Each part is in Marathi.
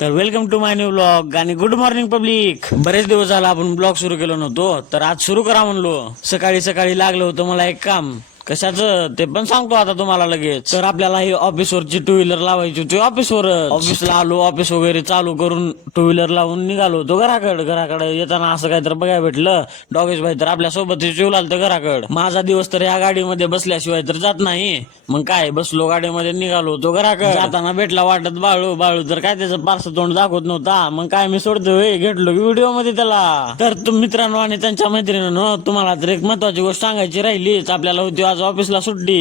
तर welcome to my new blog आणि गुड मॉर्निंग पब्लिक. बरेच दिवस झाला आपण ब्लॉग सुरू केलो नव्हतो, तर आज सुरू करा म्हणलो. सकाळी सकाळी लागलं होतं मला एक काम. कशाचं ते पण सांगतो आता तुम्हाला लगेच. तर आपल्याला ही ऑफिसवरची टू व्हीलर लावायची होती. ऑफिसला आलो, ऑफिस वगैरे चालू करून टू व्हीलर लावून निघालो होतो घराकडे येताना असं काहीतरी बघायला भेटलं. डॉगेश भाई तर आपल्या सोबत येऊ लागलं घराकडे. माझा दिवस तर या गाडीमध्ये बसल्याशिवाय तर जात नाही. मग काय बसलो गाडीमध्ये निघालो होतो घराकडे. जाताना भेटला वाटत बाळू तर काय त्याचं पार्सल तोंड दाखवत नव्हता. मग काय मी सोडतोय, घेतलो व्हिडिओ मध्ये त्याला. तर मित्रांनो आणि त्यांच्या मैत्रिणींनो, तुम्हाला तर एक महत्वाची गोष्ट सांगायची राहिलीच. आपल्याला होती आज ऑफिसला सुट्टी.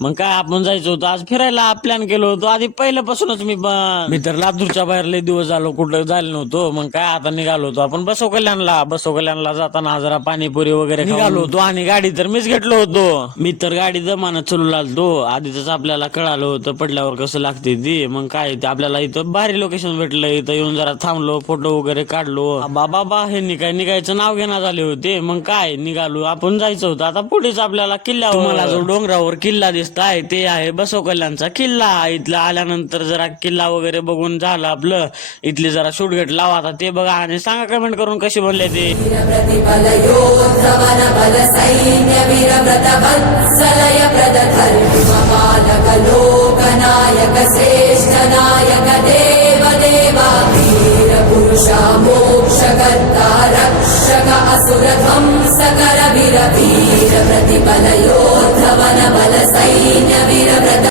मग काय आपण जायचं होतं आज फिरायला, प्लॅन केलो होतो आधी पहिल्यापासूनच. मी तर लातूरच्या बाहेर लय दिवस झालो कुठं जायला नव्हतो. मग काय आता निघालो होतो आपण बसव कल्याणला जाताना जरा पाणीपुरी वगैरे निघालो होतो. आणि गाडी तर मीच घेतलो होतो. मी तर गाडी जमानत चालू लागतो. आधीच आपल्याला कळालं होतं पडल्यावर कसं लागते ती. मग काय ते आपल्याला इथं भारी लोकेशन भेटलं. इथं येऊन जरा थांबलो, फोटो वगैरे काढलो. बाबा हे निघायचं नाव घेण्यात आले होते. मग काय निघालो, आपण जायचं होतं आता पुढेच आपल्याला किल्ल्यावर. मला जो डोंगरावर किल्ला आहे ते आहे बसव कल्याणचा किल्ला. इथला आल्यानंतर जरा किल्ला वगैरे बघून झालं आपलं. इथली जरा शूटगेट लावा आता ते बघा आणि सांगा कमेंट करून कशी बनले ते. मोक्षकर्ता रक्षक असुर ध्वंसकर वीर वीर प्रतिबल योद्धवन बल सैन्य वीर